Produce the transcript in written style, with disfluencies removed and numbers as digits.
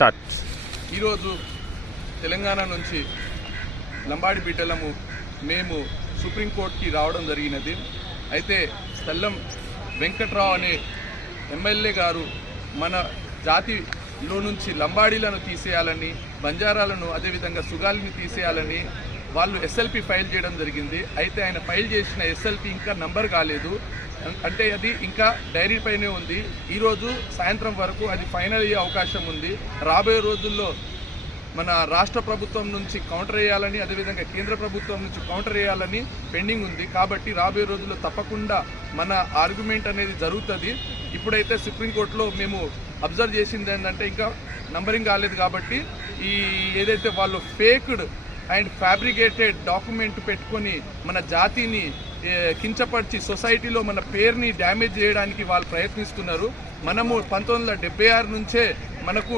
Start. ఈరోజు తెలంగాణ నుంచి లంబాడి బిడ్డలము మేము సుప్రీంకోర్టుకి రావడం జరిగినది. అయితే స్థల్లం వెంకట్రావు అనే ఎమ్మెల్యే గారు మన జాతిలో నుంచి లంబాడీలను తీసేయాలని, బంజారాలను అదేవిధంగా సుగాలిని తీసేయాలని వాళ్ళు ఎస్ఎల్పి ఫైల్ చేయడం జరిగింది. అయితే ఆయన ఫైల్ చేసిన ఎస్ఎల్పి ఇంకా నంబర్ కాలేదు, అంటే అది ఇంకా డైరీ పైనే ఉంది. ఈరోజు సాయంత్రం వరకు అది ఫైనల్ అయ్యే అవకాశం ఉంది. రాబోయే రోజుల్లో మన రాష్ట్ర ప్రభుత్వం నుంచి కౌంటర్ వేయాలని, అదేవిధంగా కేంద్ర ప్రభుత్వం నుంచి కౌంటర్ వేయాలని పెండింగ్ ఉంది. కాబట్టి రాబోయే రోజుల్లో తప్పకుండా మన ఆర్గ్యుమెంట్ అనేది జరుగుతుంది. ఇప్పుడైతే సుప్రీంకోర్టులో మేము అబ్జర్వ్ చేసింది ఏంటంటే ఇంకా నంబరింగ్ కాలేదు. కాబట్టి ఈ ఏదైతే వాళ్ళు ఫేక్డ్ అండ్ ఫ్యాబ్రికేటెడ్ డాక్యుమెంట్ పెట్టుకొని మన జాతిని కించపరిచి సొసైటీలో మన పేరుని డ్యామేజ్ చేయడానికి వాళ్ళు ప్రయత్నిస్తున్నారు. మనము 1976 నుంచే మనకు